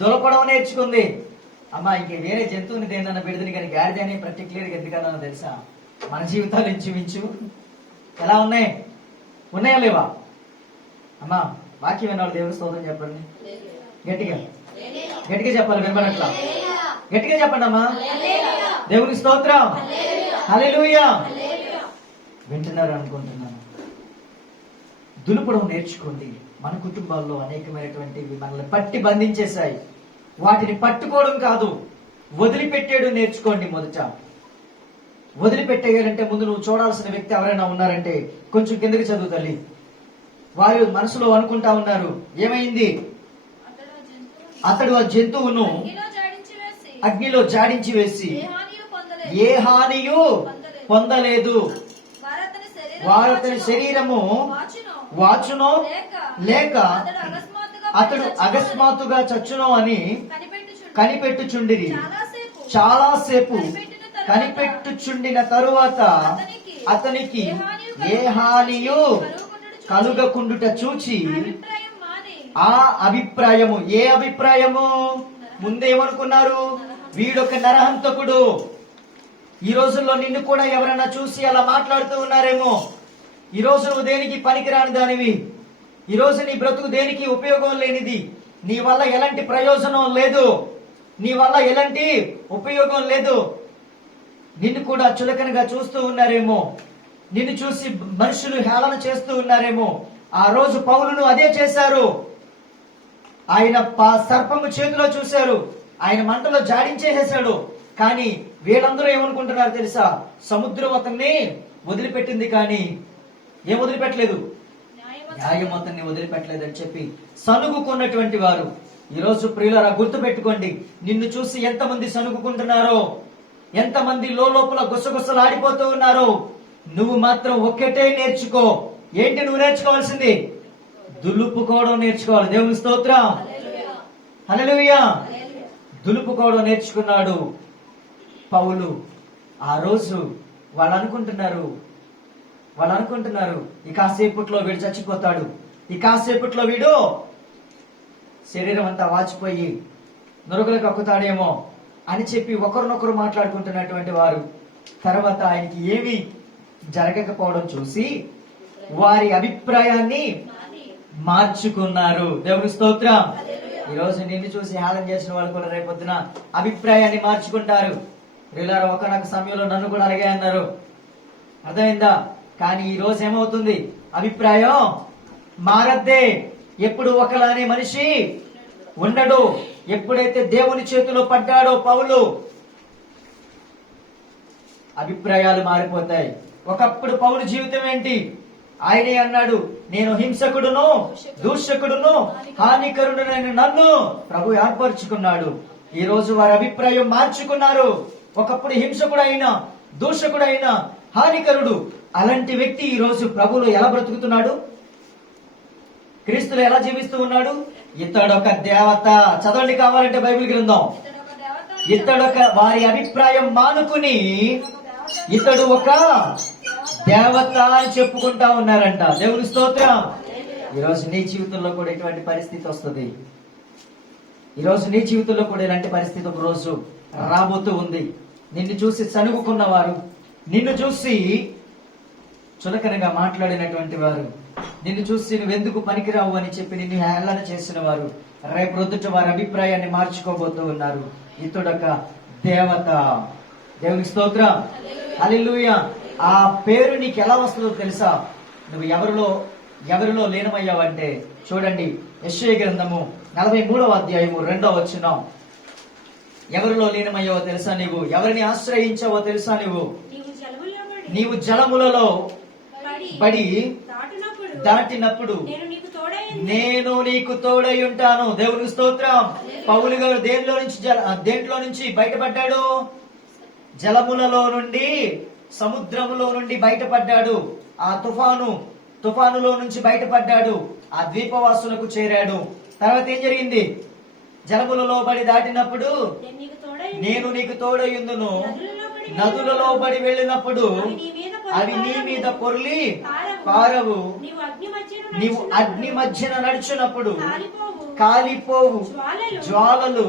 దులపడం నేర్చుకుంది. అమ్మా ఇంక వేరే జంతువుని దేనన్నా పెడుతుంది కానీ గాడిద అని పర్టికులర్గా ఎందుకన్నా తెలుసా? మన జీవితాలు ఇంచుమించు ఎలా ఉన్నాయి? ఉన్నాయా లేవా? అమ్మా వాక్యం విన్నాడు. దేవుని స్తోత్రం చెప్పండి. గట్టిగా గట్టిగా చెప్పాలి, వినపడట్లా. గట్టిగా చెప్పండి అమ్మా. దేవుని స్తోత్రం. హల్లెలూయా. వింటున్నారు అనుకుంటున్నాను. దులుపడం నేర్చుకోండి. మన కుటుంబాల్లో అనేకమైనటువంటివి మనల్ని పట్టి బంధించేశాయి. వాటిని పట్టుకోవడం కాదు, వదిలిపెట్టేయడం నేర్చుకోండి. మొదట వదిలిపెట్టేయాలంటే ముందు నువ్వు చూడాల్సిన వ్యక్తి ఎవరైనా ఉన్నారంటే కొంచెం కిందకి చదువు తల్లి. వారు మనసులో అనుకుంటా ఉన్నారు, ఏమైంది? అతడు ఆ జంతువును అగ్నిలో జాడించి వేసి ఏ హానియు పొందలేదు. వారు అతని శరీరము వాచునో లేక అతడు అకస్మాత్తుగా చచ్చునో అని కనిపెట్టుచుండిరి. చాలాసేపు కనిపెట్టుచుండిన తరువాత అతనికి ఏ హానియు కలుగకుండుట చూచి ఆ అభిప్రాయము, ఏ అభిప్రాయము? ముందేమనుకున్నారు? వీడొక నరహంతకుడు. ఈ రోజుల్లో నిన్ను కూడా ఎవరైనా చూసి అలా మాట్లాడుతూ ఉన్నారేమో. ఈ రోజు నువ్వు దేనికి పనికిరాని దానివి. ఈ రోజు నీ బ్రతుకు దేనికి ఉపయోగం లేనిది. నీ వల్ల ఎలాంటి ప్రయోజనం లేదు. నీ వల్ల ఎలాంటి ఉపయోగం లేదు. నిన్ను కూడా చులకనగా చూస్తూ ఉన్నారేమో. నిన్ను చూసి మనుషులు హేళన చేస్తూ ఉన్నారేమో. ఆ రోజు పౌలును అదే చేశారు. ఆయన సర్పము చేతిలో చూశారు, ఆయన మంటలో జాడించేసేశాడు. కానీ వీళ్ళందరూ ఏమనుకుంటున్నారు తెలుసా? సముద్రం అతన్ని వదిలిపెట్టింది కానీ ఏం వదిలిపెట్టలేదు? న్యాయం అతన్ని వదిలిపెట్టలేదని చెప్పి సనుగుకున్నటువంటి వారు. ఈరోజు ప్రియులారా గుర్తు పెట్టుకోండి, నిన్ను చూసి ఎంతమంది సనుగుకుంటున్నారో, ఎంతమంది లోపల గుసగుసలాడిపోతూ ఉన్నారో. నువ్వు మాత్రం ఒక్కటే నేర్చుకో. ఏంటి నువ్వు నేర్చుకోవాల్సింది? దులుపుకోవడం నేర్చుకోవాలి. దేవుని స్తోత్రం. హల్లెలూయా. దులుపుకోవడం నేర్చుకున్నాడు పౌలు. ఆ రోజు వాళ్ళు అనుకుంటున్నారు ఈ కాసేపట్లో వీడు చచ్చిపోతాడు, ఈ కాసేపట్లో వీడు శరీరం అంతా వాచిపోయి నురుగులకు అక్కుతాడేమో అని చెప్పి ఒకరినొకరు మాట్లాడుకుంటున్నటువంటి వారు. తర్వాత ఆయనకి ఏమీ జరగకపోవడం చూసి వారి అభిప్రాయాన్ని మార్చుకున్నారు. దేవుని స్తోత్రం. ఈ రోజు నిన్ను చూసి హేళన చేసిన వాళ్ళు కూడా రేపొద్దున అభిప్రాయాన్ని మార్చుకుంటారు. వీళ్ళారు ఒకనొక సమయంలో నన్ను కూడా అలాగే అన్నారు. అర్థమైందా? కానీ ఈ రోజు ఏమవుతుంది? అభిప్రాయం మారద్దే. ఎప్పుడు ఒకలానే మనిషి ఉండడు. ఎప్పుడైతే దేవుని చేతిలో పడ్డాడో పౌలు, అభిప్రాయాలు మారిపోతాయి. ఒకప్పుడు పౌలు జీవితం ఏంటి? ఆయనే అన్నాడు, నేను హింసకుడును దూషకుడును హానికరుడునైన నన్ను ప్రభు ఏర్పరచుకున్నాడు. ఈ రోజు వారి అభిప్రాయం మార్చుకున్నారు. ఒకప్పుడు హింసకుడైన, దూషకుడైన, హానికరుడు అలాంటి వ్యక్తి ఈ రోజు ప్రభువులో ఎలా బ్రతుకుతున్నాడు? క్రీస్తులో ఎలా జీవిస్తూ ఉన్నాడు? ఇతడొక దేవత. చదవండి కావాలంటే బైబిల్ గ్రంథం. ఇతడొక, వారి అభిప్రాయం మానుకుని ఇతడు ఒక దేవత అని చెప్పుకుంటా ఉన్నారంట. దేవుని స్తోత్రం. ఈరోజు నీ జీవితంలో కూడా ఇటువంటి పరిస్థితి వస్తుంది. ఈరోజు నీ జీవితంలో కూడా ఇలాంటి పరిస్థితి ఒక రోజు రాబోతూ ఉంది. నిన్ను చూసి సనుగుకున్నవారు, నిన్ను చూసి చులకనగా మాట్లాడినటువంటి వారు, నిన్ను చూసి నువ్వెందుకు పనికిరావు అని చెప్పి నిన్ను హేళన చేసిన వారు రేపు రొద్దుట వారి అభిప్రాయాన్ని మార్చుకోబోతూ ఉన్నారు. ఇతడొక దేవత. దేవునికి స్తోత్రం. హల్లెలూయా. ఆ పేరు నీకు ఎలా వస్తుందో తెలుసా? నువ్వు ఎవరిలో లీనమయ్యావంటే చూడండి, యెషయా గ్రంథము 43వ అధ్యాయము 2వ వచనం. ఎవరిలో లీనమయ్యావో తెలుసా? నీవు ఎవరిని ఆశ్రయించావో తెలుసా? నీవు జలములలో పడి దాటినప్పుడు నేను నీకు తోడై ఉంటాను. దేవుని స్తోత్రం. పౌలు గారు దేంట్లో నుంచి బయటపడ్డాడు? జలములలో నుండి, సముద్రములో నుండి బయటపడ్డాడు. ఆ తుఫానులో నుంచి బయటపడ్డాడు. ఆ ద్వీపవాసులకు చేరాడు. తర్వాత ఏం జరిగింది? జలములలో పడి దాటినప్పుడు నేను నీకు తోడయుందును, నదులలో పడి వెళ్ళినప్పుడు అవి నీ మీద పొర్లి పారవు. నీవు అగ్ని మధ్యన నడుచున్నప్పుడు కాలిపోవు జ్వాలలు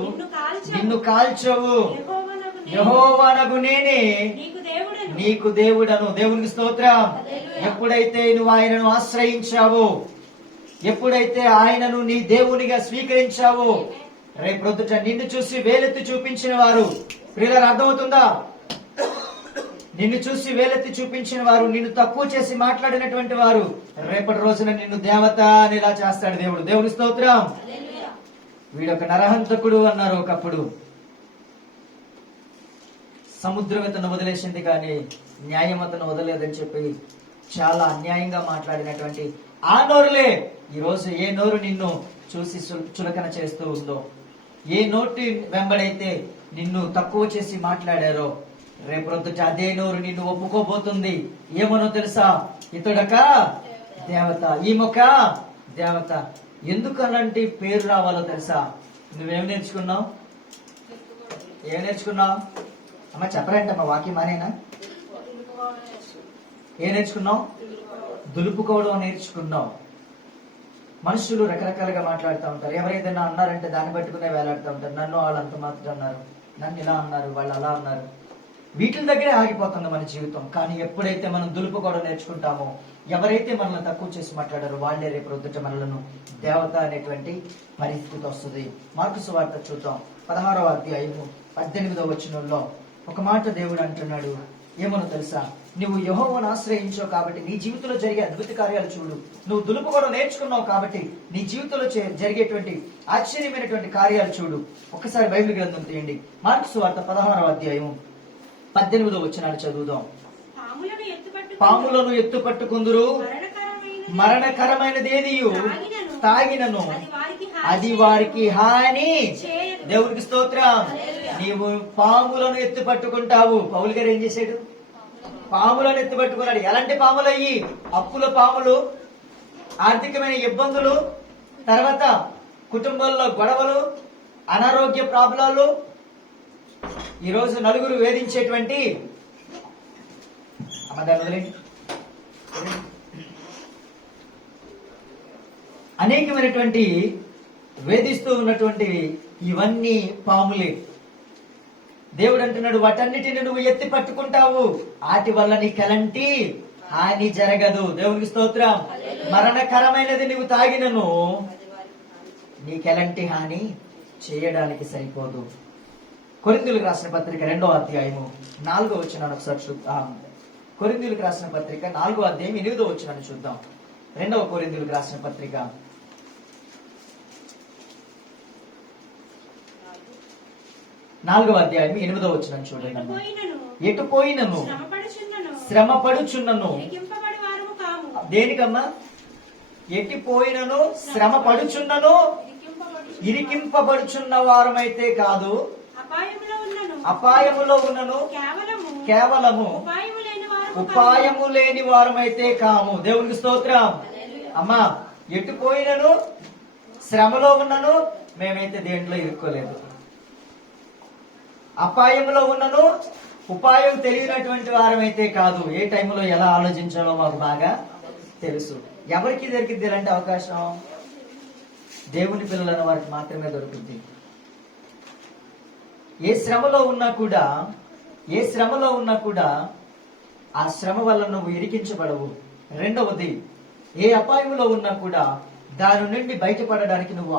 నిన్ను కాల్చవు. యెహోవానగు నేనే నీకు దేవుడను. దేవునికి స్తోత్రం. ఎప్పుడైతే నువ్వు ఆయనను ఆశ్రయించావో, ఎప్పుడైతే ఆయనను నీ దేవునిగా స్వీకరించావో, రేపొద్దుట నిన్ను చూసి వేలెత్తి చూపించిన వారు, ప్రియులారా అర్థమవుతుందా? నిన్ను చూసి వేలెత్తి చూపించిన వారు, నిన్ను తక్కువ చేసి మాట్లాడినటువంటి వారు, రేపటి రోజున నిన్ను దేవత అని ఇలా చేస్తాడు దేవుడు. దేవుని స్తోత్రం. వీడొక నరహంతకుడు అన్నారు ఒకప్పుడు. సముద్రం అతను వదిలేసింది కానీ న్యాయం అతను వదలేదని చెప్పి చాలా అన్యాయంగా మాట్లాడినటువంటి ఆ నోరులే ఈరోజు ఏ నోరు నిన్ను చూసి చులకన చేస్తూ ఉందో, ఏ నోటి వెంబడైతే నిన్ను తక్కువ చేసి మాట్లాడారో, రేపొద్దుట అదే నోరు నిన్ను ఒప్పుకోబోతుంది. ఏమనో తెలుసా? ఇతడొక దేవత, ఈమెక దేవత. ఎందుకు అలాంటి పేరు రావాలో తెలుసా? నువ్వేం నేర్చుకున్నావు? ఏం నేర్చుకున్నావు అమ్మ? చెప్పరంటమ్మా, వాక్యం మానేనా? ఏం నేర్చుకున్నావు? దులుపుకోవడం నేర్చుకున్నావు. మనుషులు రకరకాలుగా మాట్లాడుతూ ఉంటారు. ఎవరైనా అన్నారంటే దాన్ని పట్టుకునే వేలాడుతూ ఉంటారు. నన్ను వాళ్ళు అంత మాత్రం అన్నారు, నన్ను ఇలా అన్నారు, వాళ్ళు అలా అన్నారు. వీటి దగ్గరే ఆగిపోతుంది మన జీవితం. కానీ ఎప్పుడైతే మనం దులుపుకోవడం నేర్చుకుంటామో, ఎవరైతే మనల్ని తక్కువ చేసి మాట్లాడారో వాళ్ళే రేపు రొద్దుట మనలను దేవత అనేటువంటి పరిస్థితి వస్తుంది. మార్కు సువార్త చూద్దాం, 16వ అధ్యాయము 18వ వచనంలో ఒక మాట దేవుడు అంటున్నాడు. ఏమనో తెలుసా? నువ్వు యెహోవాను ఆశ్రయించావు కాబట్టి నీ జీవితంలో జరిగే అద్భుత కార్యాలు చూడు. నువ్వు దులుపుకోవడం నేర్చుకున్నావు కాబట్టి నీ జీవితంలో జరిగేటువంటి ఆశ్చర్యమైనటువంటి కార్యాలు చూడు. ఒక్కసారి బైబిల్ గ్రంథం తీయండి. మార్కు సువార్త 16వ అధ్యాయం 18వ వచనాలు చదువుదాం. పాములను ఎత్తుపట్టుకుందురు, మరణకరమైనదేదియు తాగినను అది వారికి హాని. దేవుడికి స్తోత్రం. నీవు పాములను ఎత్తు పట్టుకుంటావు. పౌలు గారు ఏం చేశాడు? పాములను ఎత్తు పట్టుకున్నాడు. ఎలాంటి పాములు అయ్యి? అప్పుల పాములు, ఆర్థికమైన ఇబ్బందులు, తర్వాత కుటుంబంలో గొడవలు, అనారోగ్య ప్రాబ్లాలు, ఈరోజు నలుగురు వేధించేటువంటి అనేకమైనటువంటి వేధిస్తూ ఉన్నటువంటి ఇవన్నీ పాములే. దేవుడు అంటున్నాడు, వాటన్నిటిని నువ్వు ఎత్తి పట్టుకుంటావు, వాటి వల్ల నీకు ఎలాంటి హాని జరగదు. దేవునికి స్తోత్రం. మరణకరమైనది నువ్వు తాగినను నీకెలాంటి హాని చేయడానికి సరిపోదు. కొరింథీయులకు రాసిన పత్రిక 2వ అధ్యాయము 4వ వచనాన్ని ఒకసారి చూద్దాం. కొరింథీయులకు రాసిన పత్రిక 4వ అధ్యాయం 8వ వచనాన్ని చూద్దాం. 2వ కొరింథీయులకు రాసిన పత్రిక 4వ అధ్యాయం 8వ వచనం చూడండి. ఎటు పోయినను శ్రమ పడుచున్నను. దేనికమ్మా? ఎటు పోయినను శ్రమ పడుచున్నను, ఇరికింపబడుచున్న వారమైతే కాదు, అపాయములో ఉన్నను కేవలము ఉపాయము లేని వారమైతే కాము. దేవునికి స్తోత్రం. అమ్మా, ఎటు పోయినను శ్రమలో ఉన్నను, మేమైతే దేంట్లో ఇరుక్కోలేదు. అపాయంలో ఉన్నను, ఉపాయం తెలియనటువంటి వారమైతే కాదు. ఏ టైంలో ఎలా ఆలోచించాలో మాకు బాగా తెలుసు. ఎవరికి దొరికింది ఇలాంటి అవకాశం? దేవుని పిల్లలైన వారికి మాత్రమే దొరుకుతుంది. ఏ శ్రమలో ఉన్నా కూడా ఆ శ్రమ వల్ల నువ్వు ఇరికించబడవు. రెండవది, ఏ అపాయంలో ఉన్నా కూడా దాని నుండి బయటపడడానికి నువ్వు